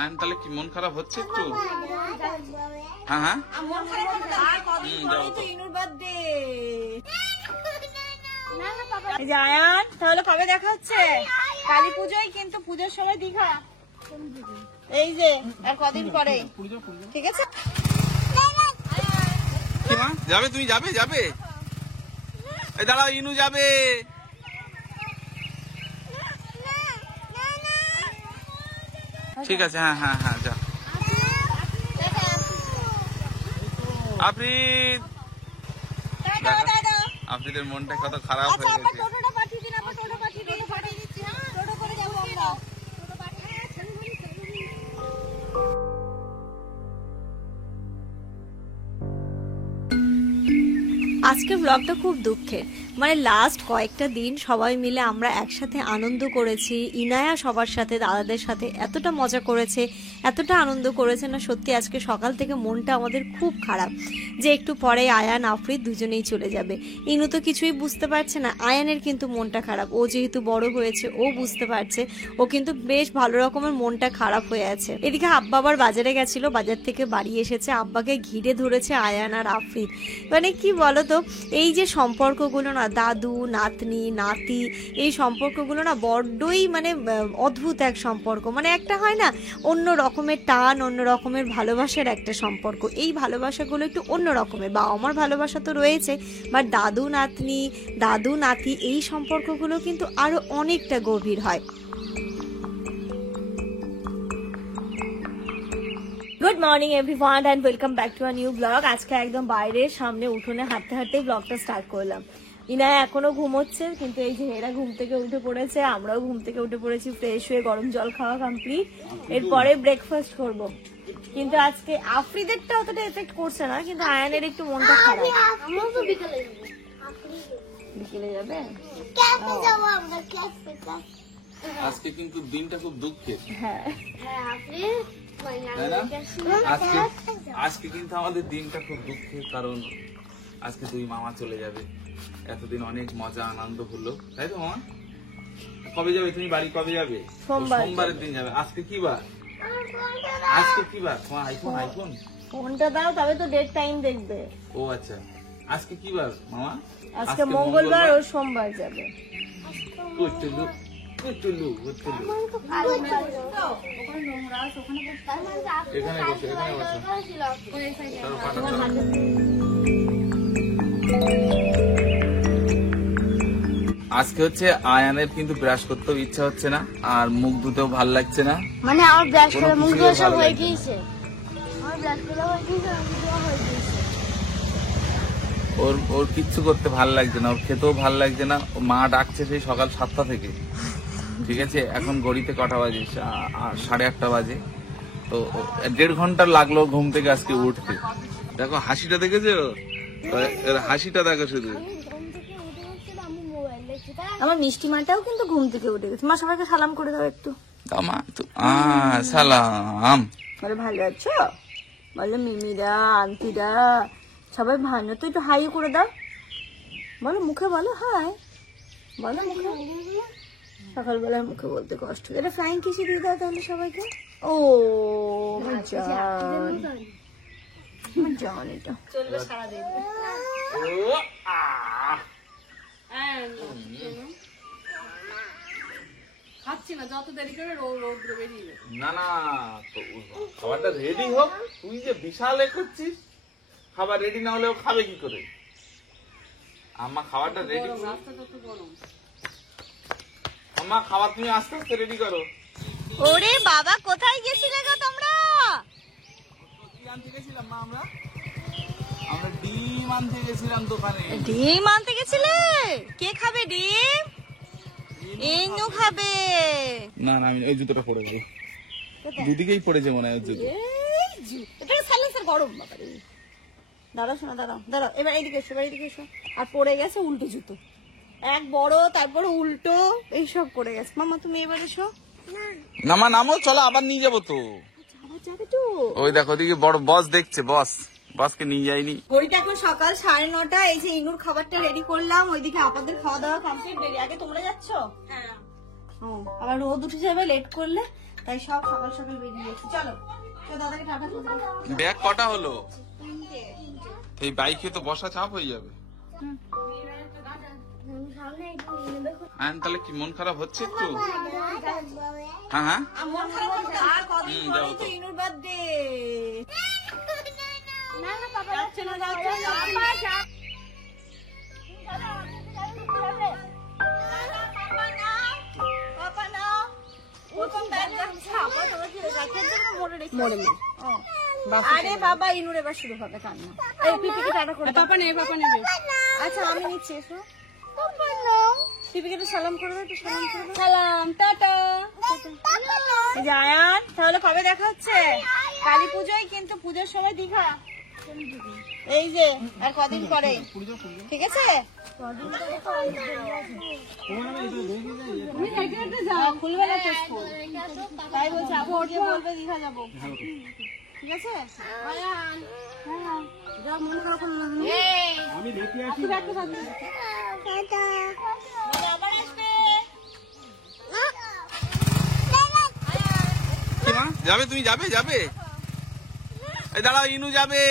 Ion তাহলে কি মন খারাপ হচ্ছে একটু? হ্যাঁ হ্যাঁ আয়ান তাহলে কবে দেখা হচ্ছে? কালী পুজোয়, কিন্তু পুজোর সময় দীঘা এই যে আর কদিন পরে, ঠিক আছে? যাবে তুমি? যাবে যাবে? এই দাঁড়াও, ইনু যাবে। ঠিক আছে, হ্যাঁ হ্যাঁ হ্যাঁ যা। আফরিদ, আফরিদের মনটা কত খারাপ হয়ে গেছে। আজকের ব্লগটা খুব দুঃখের, মানে লাস্ট কয়েকটা দিন সবাই মিলে আমরা একসাথে আনন্দ করেছি। ইনায়া সবার সাথে, দাদাদের সাথে এতটা মজা করেছে, এতটা আনন্দ করেছে না, সত্যি আজকে সকাল থেকে মনটা আমাদের খুব খারাপ যে একটু পরে আয়ান আফরিদ দুজনেই চলে যাবে। ইনু তো কিছুই বুঝতে পারছে না, আয়ানের কিন্তু মনটা খারাপ। ও যেহেতু বড় হয়েছে ও বুঝতে পারছে, ও কিন্তু বেশ ভালো রকমের মনটা খারাপ হয়ে আছে। এদিকে আব্বা আবার বাজারে গেছিল, বাজার থেকে বাড়ি এসেছে, আব্বাকে ঘিরে ধরেছে আয়ান আর আফরিদ। মানে কি বলতো, এই যে সম্পর্কগুলো না, দাদু নাতনি নাতি, এই সম্পর্কগুলো না বড্ডই মানে অদ্ভুত এক সম্পর্ক। মানে একটা হয় না অন্য রকমের টান, অন্য রকমের ভালোবাসার একটা সম্পর্ক। এই ভালোবাসাগুলো একটু অন্য রকমের। বা আমার ভালোবাসা তো রয়েছে, বাট দাদু নাতনি, দাদু নাতি, এই সম্পর্কগুলো কিন্তু আরো অনেকটা গভীর হয়। Good morning everyone and welcome back to a new blog. আজকে একদম বাইরের সামনে উঠোনে হাঁটতে হাঁটতেই ব্লগটা স্টার্ট করলাম। ইনায়া এখনো ঘুমোচ্ছে, কিন্তু এই যে এরা ঘুম থেকে উঠে পড়েছে, আমরাও ঘুম থেকে উঠে পড়েছি, ফ্রেশ হয়ে গরম জল খাওয়া কমপ্লিট। এরপরে ব্রেকফাস্ট করব। কিন্তু আজকে আফরিদেরটা অতটা এফেক্ট করছে না, কিন্তু আয়ানের একটু মনটা খারাপ। বিকেলে যাবে? আজকে কিন্তু দিনটা খুব দুঃখের। হ্যাঁ আজকে কিন্তু আমাদের দিনটা খুব দুঃখের, কারণ আজকে দুই মামা চলে যাবে। এতদিন অনেক মজা আনন্দ হলো, তাই তো মামা? কবে যাবে তুমি বাড়ি? কবে যাবে? সোমবারের দিন যাবে। আজকে কি বার? আজকে কি বার? তোমার আইফোন ফোনটা দাও, তবে তো ডেট টাইম দেখবে। ও আচ্ছা, আজকে কি বার মামা? আজকে মঙ্গলবার, ও সোমবার যাবে। আজকে হচ্ছে আয়ানের কিন্তু ব্রাশ করতেও ইচ্ছা হচ্ছে না, আর মুখ ধুতেও ভাল লাগছে না। মানে আমার ব্রাশ করে মুখ ধোয়া সব হয়ে গিয়েছে। আমার ব্রাশ করা হয়ে গিয়েছে, মুখ ধোয়া হয়ে গিয়েছে। ওর কিচ্ছু করতে ভাল লাগছে না, ওর খেতেও ভাল লাগছে না। ও মা ডাকছে সেই সকাল 7টা থেকে, ঠিক আছে? এখন ঘড়িতে কটা বাজে? 8:30 বাজে। তো 1.5 ঘন্টা লাগলো ঘুম থেকে আজকে উঠতে। দেখো হাসিটা, দেখেছো? হাসিটা দেখো শুধু। আমার মিষ্টি মাটাও কিন্তু ঘুম থেকে উঠে গেছে। মা সবাইকে সালাম করে দাও একটু। মা তো সালাম। বলে ভালো আছো? বলে মিমিরা, আন্টিরা সবাই ভালো তো, একটু হাই করে দাও। বলো মুখে, বলো হাই, বলো মুখে। সকালবেলা মুখে বলতে কষ্ট। এটা ফ্লাইং কিসে দিয়ে দাও তাহলে সবাইকে। ও জান, এটা চলবে সারাদিন। খাচ্ছি না, যত দেরি করে রৌদ্র বেরিয়ে। না খাবারটা রেডি হোক। তুই যে বিশাল করছিস, খাবার রেডি না হলেও খাবে কি করে? আম্মা খাবারটা রেডি, আম্মা খাবার তুমি আস্তে আস্তে রেডি করো। ওরে বাবা, কোথায় গেছিলে গো তোমরা? কি আনতে গেছিলাম মা? আমরা ডিম আনতে গেছিলাম দোকানে। ডিম আনতে গেছিলে? কে খাবে ডিম? ইনু খাবে। না আমি ওই জুতোটা পরে যাই। দুদিকেই পড়েছে মনে হয় জুতো। এটা সাইলেন্সার গরম বাবারে। দাঁড়াও শোনা, দাঁড়াও। এবার এইদিকে এসো, আর পড়ে গেছে উল্টো জুতো। এক বড়, তারপরে উল্টো, এইসব পড়ে গেছে। মামা তুমি এবার এসো। নামো, চলো আবার নিয়ে যাবো তো। আবার যাবে তো? ওই দেখো ওদিকে বড় বস দেখছে, বসকে নিয়ে যায়নি। ঘড়িটা এখন সকাল 9:30। এই যে ইনুর খাবারটা রেডি করলাম, ওইদিকে আপনাদের খাওয়া দাওয়া কমপ্লিট। আগে তোমরা যাচ্ছ? হ্যাঁ। আবার রোদ উঠে যাবে লেট করলে, তাই সব সকাল সকাল বেরিয়ে গেছি। চলো দাদাকে টাটা করবো। ব্যাগ কটা হলো? এই বাইকে তো বসা চাপ হয়ে যাবে। তাহলে কি মন খারাপ হচ্ছে একটু? হ্যাঁ হ্যাঁ মন খারাপ হচ্ছে আর কদিন পরেই তো ইনুর বার্থডে। না না পাপা যাচ্ছে না যাচ্ছে না। পাপা না ওরকম ব্যাগ যাচ্ছে আবার তোমার কি রাখার জন্য মনে রেখে মরে নেই। আরে বাবা ইনুর এবার শুরু হবে কান্না। এই পিপিকে টাটা করে পাপা নেবে আচ্ছা আমি নিচ্ছি এসো। পাপা না পিপিকে একটু সালাম করে দাও, একটু সালাম করে দাও। সালাম টাটা। এই যে আয়ান তাহলে কবে দেখা হচ্ছে? কালী পুজোয় কিন্তু পুজোর সময় দীঘা। এই যে আর কদিন পরে ঠিক আছে খুলবে না তো স্কুল তাই বলছে আবু ওঠে বলবে দীঘা যাবো ঠিক আছে যা মন খারাপ করলো না আমি দেখে আসি। আবার আসবে কি মা যাবে? তুমি যাবে? যাবে? এই দাঁড়াও, ইনু যাবে।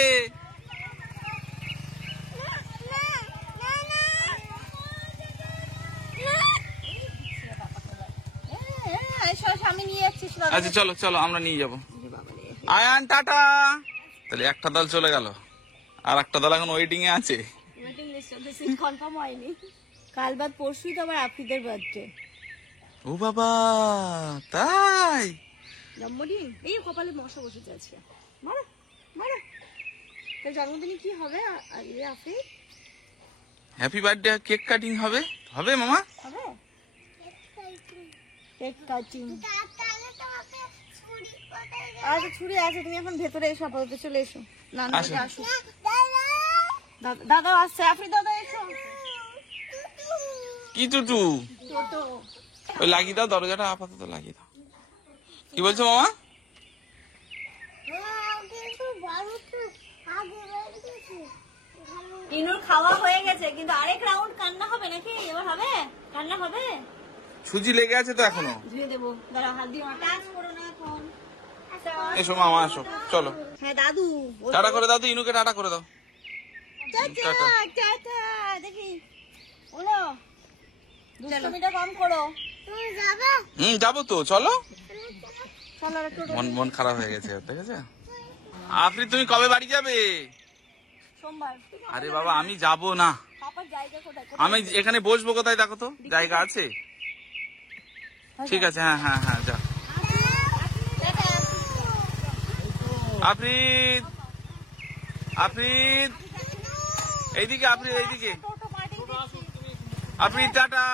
আমি নিয়ে যাচ্ছি আচ্ছা চলো চলো আমরা নিয়ে যাবো। আয়ান টাটা। তাহলে একটা দল চলে গেল, আর একটা দল এখন ওয়েটিং এ আছে। ওয়েটিং লিস্টে সিট কনফার্ম হয়নি। কাল বাদ পরশুই তো আমার আফ্রিদের বার্থডে। ও বাবা তাই? জন্মদিন এই কপালে মশা বসেছে আজকে। মারো মারো তোর জন্মদিনে কি হবে? Afrid happy birthday, cake cutting হবে? হবে মামা? হবে কেক কাটিং। তাহলে তোমাকে ছুরি কোথায় আচ্ছা ছুরি আছে, তুমি এখন ভেতরে এসো, আপাতত চলে এসো। না না আসো। আসো দাদা আসছে। আফ্রিদ দাদা এসো। কি টুটু? টোটো ওই লাগিয়ে দাও, দরজাটা আপাতত লাগিয়ে দাও। কি বলছো মামা? কিন্তু বাড়িতে আগে বেরিয়েছি ইনুর খাওয়া হয়ে গেছে, কিন্তু আরেক রাউন্ড কান্না হবে নাকি? এবার হবে কান্না হবে? সুজি লেগে আছে তো এখনো। ধুয়ে দেবো, দাঁড়াও হাত দিয়ে টাচ করো না এখন। এসো মামা এসো, চলো হ্যাঁ দাদু টাটা করে দাও তো, ইনুকে টাটা করে দাও। Tata tata. দেখি বলো দুষ্টমিটা কম করো। তুমি যাবে যাবো তো, চলো। চলো আর একটু মন খারাপ হয়ে গেছে, দেখেছে? আফরিদ তুমি কবে বাড়ি যাবে? সোমবার। আরে বাবা আমি যাব না, পাপার জায়গা কোথায়? আমি এখানে বসবো কোথায় দেখো তো, জায়গা আছে? ঠিক আছে, হ্যাঁ হ্যাঁ হ্যাঁ যা। আফরিদ আফরিদ এইদিকে, আফরিদ এইদিকে। টোটো পাঠিয়ে দিচ্ছি। আফরিদ টাটা।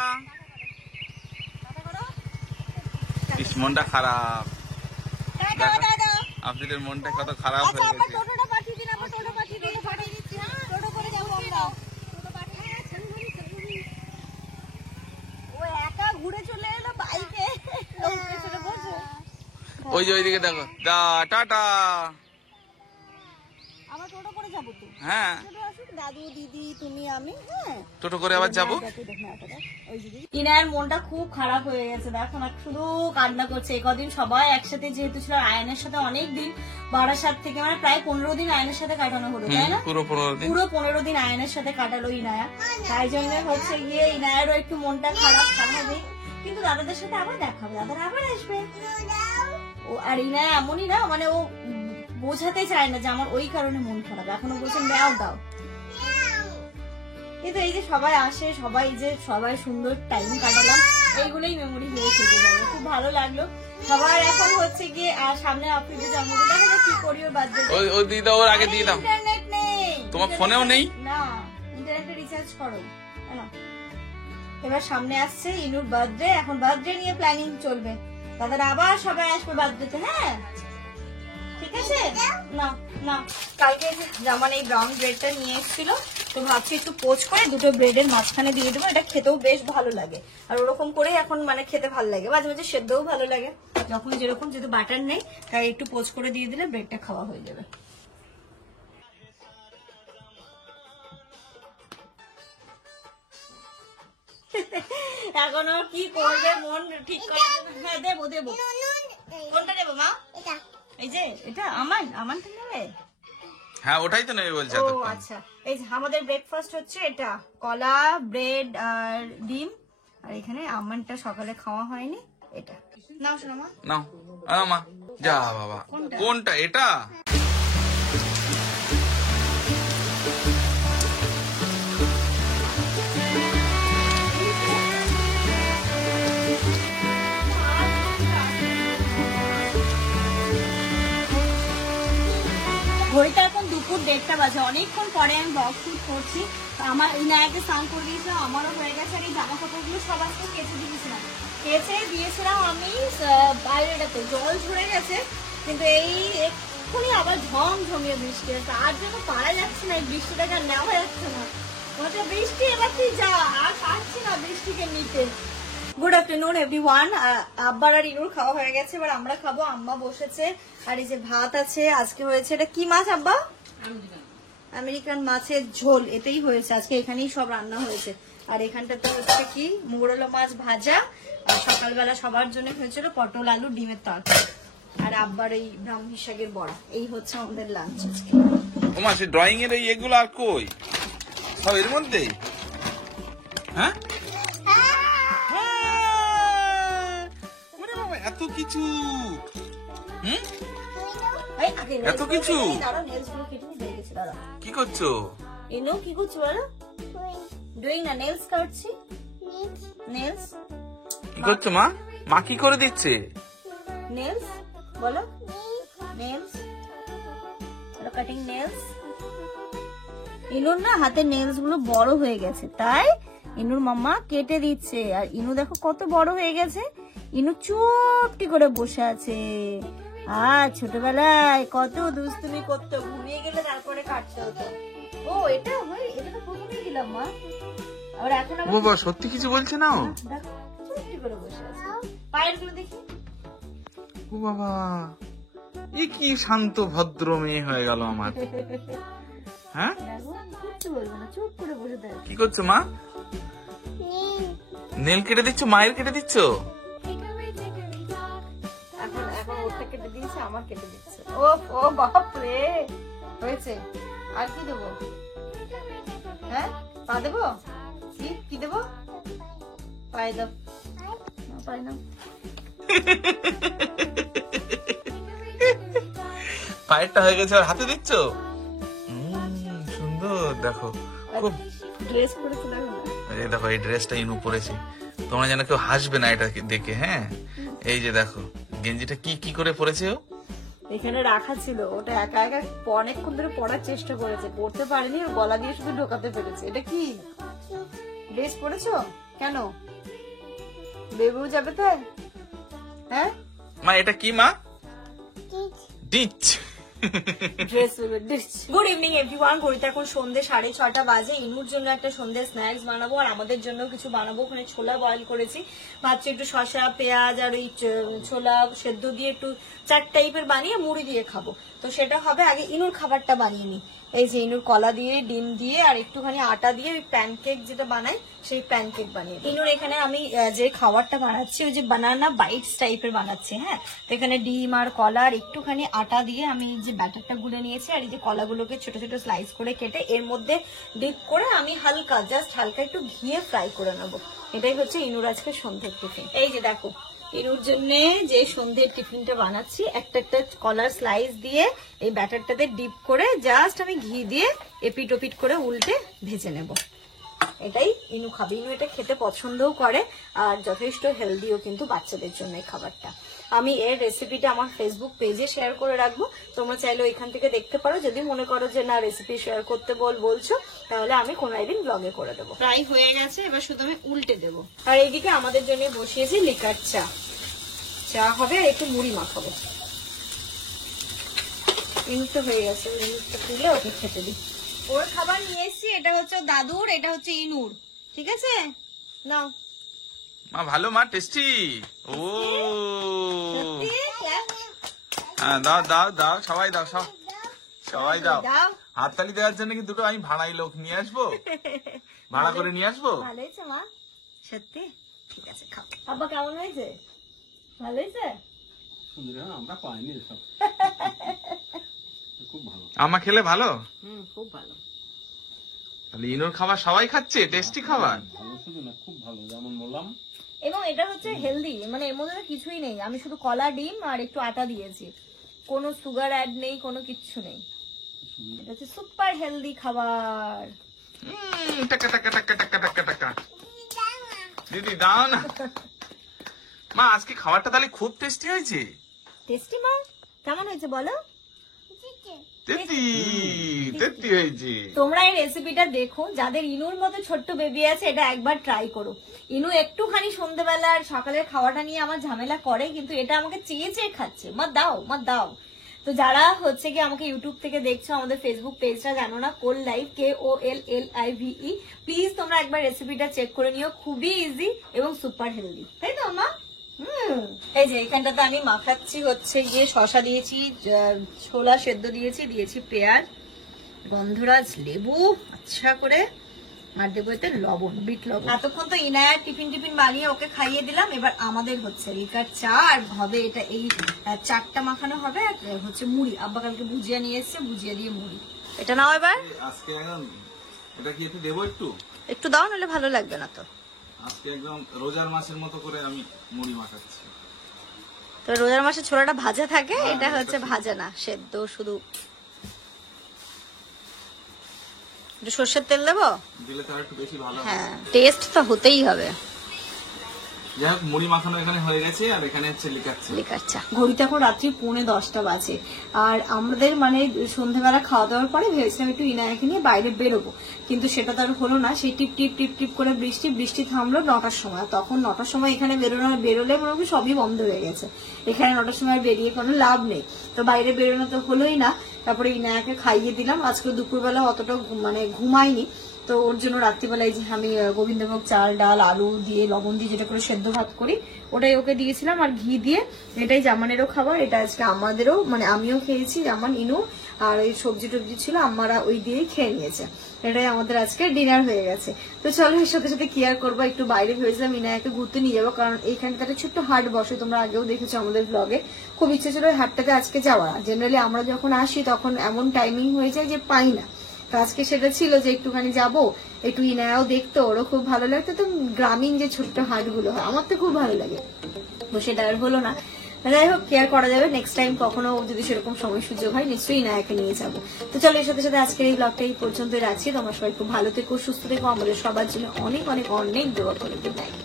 ইস মনটা খারাপ, টাটা দাদা। আফরিদের মনটা কত খারাপ আচ্ছা হয়ে আমার গেছে। টোটোটা পাঠিয়ে দিন, আমার টোটো পাঠিয়ে দিন। পাঠিয়ে দিচ্ছি, হ্যাঁ টোটো করে যাবো আমরা। টোটো পাঠিয়ে ও একা ঘুরে চলে এলো বাইকে। পেছনে বসো। ওই যে ওইদিকে দেখো, টাটা। আমার টোটো করে যাবো তো। হ্যাঁ টোটো আসুক, দাদু দিদি তুমি আমি। হ্যাঁ টোটো করে আবার যাবো। ইনার মনটা খুব খারাপ হয়ে গেছে, দেখো না শুধু কান্না করছে। এই কদিন সবাই একসাথে যেহেতু ছিল, আয়নের সাথে অনেক দিন বারাসাত থেকে মানে প্রায় 15 দিন আয়নের সাথে কাটানো হলো, তাই না? পুরো 15 দিন। পুরো 15 দিন আয়নের সাথে কাটালো ইনায়া। তাই জন্য হচ্ছে গিয়ে ইনায়ারও একটু মনটা খারাপ স্বাভাবিক, কিন্তু দাদাদের সাথে আবার দেখা হবে, দাদারা আবার আসবে। ও আর ইনায়া এমনই না, মানে ও বোঝাতে চায় না যে আমার ওই কারণে মন খারাপ। এখনো বলছে দাও দাও, কিন্তু এই যে সবাই আসে, সবাই যে সবাই সুন্দর টাইম কাটালাম, এইগুলোই মেমোরি হয়ে থেকে যাবে। খুব ভালো লাগলো সবার। এখন হচ্ছে গিয়ে আর সামনে আফ্রিদের জন্মদিন, দেখা যাক কি করি ওর বার্থডে। ওই দিয়ে দাও, ওর আগে দিয়ে দাও। ইন্টারনেট নেই তোমার ফোনেও নেই? না, ইন্টারনেটে রিচার্জ করো না। এবার সামনে আসছে ইনুর বার্থডে, এখন বার্থডে নিয়ে প্ল্যানিং চলবে। তাদের আবার সবাই আসবে বার্থডেতে। হ্যাঁ ঠিক আছে। না না কালকে জামান এই ব্রাউন ব্রেডটা নিয়ে এসেছিল, তো ভাবছি একটু পোচ করে দুটো ব্রেডের মাঝখানে দিয়ে দেবো। এটা খেতেও বেশ ভালো লাগে, আর ওরকম করেই এখন মানে খেতে ভালো লাগে, মাঝে মাঝে সেদ্ধও ভালো লাগে। যখন যেরকম, যেহেতু বাটার নেই তাই একটু পোচ করে দিয়ে দিলে ব্রেডটা খাওয়া হয়ে যাবে। এখনো কি করবে মন ঠিক করে। হ্যাঁ দেবো দেবো। কোনটা নেবো মা? এই যে এটা আমানটা নেবে? হ্যাঁ ওটাই তো নেবে বলছে ও এতক্ষণ। আচ্ছা, এই যে আমাদের ব্রেকফাস্ট হচ্ছে এটা, কলা, ব্রেড আর ডিম। আর এখানে আমানটা সকালে খাওয়া হয়নি, এটা নাও শোনো মা। নাও মা, যা বাবা। কোনটা এটা? ঘড়িটা এখন দুপুর 1:30 বাজে, অনেকক্ষণ পরে আমি ব্লগ শুট করছি। আমার ইনায়াকে স্নান করে দিয়েছিলাম, আমারও হয়ে গেছে। আর এই জামা কাপড়গুলো সব আজকে কেচে দিয়েছিলাম আমি বাইরেটাতে, জল ঝরে গেছে। কিন্তু এই এক্ষুনি আবার ঝমঝমিয়ে বৃষ্টি আছে, তার জন্য পারা যাচ্ছে না, এই বৃষ্টিটাকে আর নেওয়া যাচ্ছে না। বলছে বৃষ্টি এবার তুই যা, আর পারছি না বৃষ্টিকে নিতে। Good afternoon everyone. আব্বার আর ইনুর খাওয়া হয়ে গেছে, এবার আমরা খাবো। আম্মা বসেছে, আর এই যে ভাত আছে। আজকে হয়েছে এটা কি মাছ আব্বা? আমেরিকান মাছের ঝোল, এটাই হয়েছে আজকে, এখানেই সব রান্না হয়েছে। আর এখানটাতে হচ্ছে কি মুগরোলা মাছ ভাজা, আর সকালবেলা সবার জন্য হয়েছিল পটল আলু ডিমের তরকারি, আর আব্বার এই ব্রাহ্মী শাকের বড়া। এই হচ্ছে আমাদের লাঞ্চ আজকে। ওমা সে ড্রয়িং এর এই এগুলো আর কই, সব এর মধ্যেই? হ্যাঁ ওরে বাবা, এত কিছু। এত কিছু? কি করছো? ইনু কি করছো বলো? ডুইং না, নেলস কাটছি। নেলস কি করছো মা? মা কি করে দিচ্ছে? নেলস বলো, নেলস কাটিং নেলস। ইনুর না হাতের নেলস গুলো বড় হয়ে গেছে, তাই ইনুর মাম্মা কেটে দিচ্ছে। আর ইনু দেখো কত বড় হয়ে গেছে। ইনু চুপটি করে বসে আছে। আর ছোটবেলায় কত দুষ্টুমি করতো, ঘুমিয়ে গেলে তারপরে কাটতে হতো। ও এটা এটা তো প্রথমেই দিলাম মা। আর এখন ও বাবা, সত্যি কিছু বলছে না ও? দেখো চুপটি করে বসে আছে। পায়ের গুলো দেখি। ও বাবা, এ কি শান্ত ভদ্র মেয়ে হয়ে গেল আমার। হ্যাঁ দেখো কিচ্ছু বলবো না, চুপ করে বসে থাকে। কি করছো মা? নেল কেটে দিচ্ছ? মায়ের কেটে দিচ্ছ? এখন এখন ওটা কেটে দিয়েছে, আমার কেটে দিচ্ছে। ও ও বাপ রে, হয়েছে। আর কি দেবো? হ্যাঁ পা দেবো? কি দেবো? পায়ে দাও, পায়ে নাও। পায়েরটা হয়ে গেছে, আর হাতে দিচ্ছ? সুন্দর। দেখো খুব ড্রেস পরেছে দেখো। এই দেখো, এই ড্রেসটা ইনু পরেছে। তোমরা যেন কেউ হাসবে না এটা দেখে। হ্যাঁ এই যে দেখো গেঞ্জিটা কি কি করে পরেছে ও। এখানে রাখা ছিল, ওটা একা একা অনেকক্ষণ ধরে পড়ার চেষ্টা করেছে, পড়তে পারেনি, ওর গলা দিয়ে শুধু ঢোকাতে পেরেছে। এটা কি ড্রেস পরেছো? কেন বেবু যাবে তাই? হ্যাঁ মা এটা কি মা? ডিচ। Good evening everyone. ঘড়িতে এখন সন্ধ্যে 6:30 বাজে। ইনুর জন্য একটা সন্ধ্যে স্ন্যাক্স বানাবো, আর আমাদের জন্য কিছু বানাবো। ওখানে ছোলা বয়েল করেছি, ভাবছি একটু শসা পেঁয়াজ আর ওই ছোলা সেদ্ধ দিয়ে একটু চাট টাইপের বানিয়ে মুড়ি দিয়ে খাবো। তো সেটা হবে, আগে ইনুর খাবারটা বানিয়ে নি। এই যে ইনুর কলা দিয়ে ডিম দিয়ে আর একটুখানি আটা দিয়ে ওই প্যানকেক যেটা বানাই সেই প্যানকেক বানিয়ে ইনুর। এখানে আমি যে খাবারটা বানাচ্ছি ওই যে বানানা বাইটস টাইপের বানাচ্ছি। হ্যাঁ, তো এখানে ডিম আর কলা আর একটুখানি আটা দিয়ে আমি যে ব্যাটারটা গুলে নিয়েছি, আর এই যে কলাগুলোকে ছোট ছোট স্লাইস করে কেটে এর মধ্যে ডিপ করে আমি জাস্ট হালকা একটু ঘিয়ে ফ্রাই করে নেবো। এটাই হচ্ছে ইনুর আজকে সন্ধ্যের টিফিন। এই যে দেখো ইনুর জন্য যে সন্ধ্যের টিফিনটা বানাচ্ছি, একটা একটা কলার স্লাইস দিয়ে এই ব্যাটারটাতে ডিপ করে জাস্ট আমি ঘি দিয়ে এপিট ওপিট করে উল্টে ভেজে নেব। এটাই ইনু খাবে। ইনু এটা খেতে পছন্দও করে, আর যথেষ্ট হেলদিও কিন্তু বাচ্চাদের জন্য এই খাবারটা। আমি এর রেসিপিটা আমার ফেসবুক পেজে শেয়ার করে রাখবো, তোমরা চাইলে ওইখান থেকে দেখতে পারো। যদি মনে করো যে না রেসিপি শেয়ার করতে বলছো, তাহলে আমি কোনো একদিন ব্লগে করে দেবো। ফ্রাই হয়ে গেছে, এবার শুধু আমি উল্টে দেবো। আর এইদিকে আমাদের জন্য বসিয়েছি লিকার চা হবে, আর একটু মুড়ি মাখাবো। ইনুটা হয়ে গেছে, ইনুটা তুলে ওকে খেতে দিই। ওর খাবার নিয়ে এসছি, এটা হচ্ছে দাদুর, এটা হচ্ছে ইনুর। ঠিক আছে নাও মা। ভালো মা, টেস্টি। ও হ্যাঁ, দাও দাও দাও, সবাই দাও, সবাই দাও। হাততালি দেওয়ার জন্য কি দুটো আমি ভাড়াই লোক নিয়ে আসবো? ভাড়া করে নিয়ে আসবো? ভালো হয়েছে মা, সত্যি? ঠিক আছে খাও। আব্বা কেমন হয়েছে? ভালো হয়েছে? আমরা পাইনি এসব। খুব ভালো। আমা খেলে ভালো, খুব ভালো। তাহলে ইনোর খাবার সবাই খাচ্ছে, টেস্টি খাবার। ভালো শুধু না, খুব ভালো, যেমন বললাম। এবং এটা হচ্ছে হেলদি, মানে এর মধ্যে কিছুই নেই, আমি শুধু কলা, ডিম আর একটু আটা দিয়েছি, কোনো সুগার অ্যাড নেই, কোনো কিচ্ছু নেই। এটা হচ্ছে সুপার হেলদি খাবার। টাকা টাকা টাকা টাকা টাকা টাকা দিদি দাও না। মা আজকে খাবারটা তাহলে খুব টেস্টি হয়েছে। টেস্টি মা, কেমন হয়েছে বলো? তেতি তেতি হয়েছে। তোমরা এই রেসিপিটা দেখো, যাদের ইনুর মতো ছোট্ট বেবি আছে এটা একবার ট্রাই করো। ইনু একটুখানি সন্ধ্যেবেলা আর সকালের খাওয়াটা নিয়ে আমার ঝামেলা করে, কিন্তু এটা আমাকে চেয়ে চেয়ে খাচ্ছে, মা দাও মা দাও। তো যারা হচ্ছে কি আমাকে ইউটিউব থেকে দেখছো, আমাদের ফেসবুক পেজটা জানো না, কোল লাইভ, KOLLIVE, প্লিজ তোমরা একবার রেসিপিটা চেক করে নিও, খুবই ইজি এবং সুপার হেলদি, তাই তো মা? এই যে এখানটাতে আমি মাখাচ্ছি হচ্ছে গিয়ে শসা দিয়েছি, ছোলা সেদ্ধ দিয়েছি, দিয়েছি পেঁয়াজ, গন্ধরাজ লেবু আচ্ছা করে, আর দেবো এতে লবণ, বিট লবণ। এতক্ষণ তো ইনায়ার টিফিন বানিয়ে ওকে খাইয়ে দিলাম, এবার আমাদের হচ্ছে লিকার চা, আর হবে এটা এই চারটা মাখানো হবে, আর হচ্ছে মুড়ি, আব্বা কালকে ভুজিয়া নিয়ে এসছে, ভুজিয়া দিয়ে মুড়ি। এটা নাও এবার। আজকে একদম এটা কি একটু দেবো, একটু দাও, নাহলে ভালো লাগবে না তো। আজকে একদম রোজার মাসের মতো করে আমি মুড়ি মাখাচ্ছি। তো রোজার মাসে ছোলাটা ভাজা থাকে, এটা হচ্ছে ভাজা না, সেদ্ধ শুধু। একটু সর্ষের তেল দেবো, দিলে তো একটু বেশি ভালো। হ্যাঁ টেস্ট তো হতেই হবে। যাই হোক, মুড়ি মাখানো এখানে হয়ে গেছে, আর এখানে হচ্ছে লিকার চা। ঘড়িতে এখন রাত্রি 9:45 বাজে, আর আমাদের মানে সন্ধ্যাবেলা খাওয়া দাওয়ার পরে ভেবেছিলাম একটু ইনায়াকে নিয়ে বাইরে বেরোবো, কিন্তু সেটা তো আর হলো না। সেই টিপ টিপ টিপ টিপ করে বৃষ্টি থামলো 9টার সময়। তখন 9টার সময় এখানে বেরোলে মনে হয় সবই বন্ধ হয়ে গেছে, এখানে 9টার সময় বেরিয়ে কোনো লাভ নেই, তো বাইরে বেরোনো তো হলোই না। তারপরে ইনায়াকে খাইয়ে দিলাম। আজকে দুপুরবেলা অতটা মানে ঘুমাইনি, তো ওর জন্য রাত্রিবেলায় যে আমি গোবিন্দভোগ চাল ডাল আলু দিয়ে লবণ দিয়ে যেটা করে সেদ্ধ ভাত করি, ওটাই ওকে দিয়েছিলাম, আর ঘি দিয়ে। এটাই জামানেরও খাবার, এটা আজকে আমাদেরও, মানে আমিও খেয়েছি, জামান, ইনু, আর ওই সবজি টবজি ছিল আমারা ওই দিয়েই খেয়ে নিয়েছে। এটাই আমাদের আজকে ডিনার হয়ে গেছে। তো চলো এর সাথে সাথে কি আর করবো, একটু বাইরে ভেবেছিলাম ইনায়াকে ঘুরতে নিয়ে যাবো, কারণ এইখানটা একটা ছোট্ট হাট বসে, তোমরা আগেও দেখেছো আমাদের ব্লগে। খুব ইচ্ছে ছিল ওই হাটটাতে আজকে যাওয়া। জেনারেলি আমরা যখন আসি তখন এমন টাইমিং হয়ে যায় যে পাই না, তো আজকে সেটা ছিল যে একটুখানি যাবো, একটু ইনায়াও দেখতো, ওরও খুব ভালো লাগতো। তো গ্রামীণ যে ছোট্ট হাটগুলো হয় আমার তো খুব ভালো লাগে, তো সেটা আর হলো না। যাই হোক, কেয়ার করা যাবে, নেক্সট টাইম কখনো যদি সেরকম সময় সুযোগ হয় নিশ্চয়ই ইনায়াকে নিয়ে যাবো। তো চলো এর সাথে সাথে আজকের এই ব্লগটা এই পর্যন্তই রাখছি। তোমরা সবাই খুব ভালো থেকো, সুস্থ থেকো, আমাদের সবার জন্য অনেক অনেক অনেক দোয়া করে। Good night.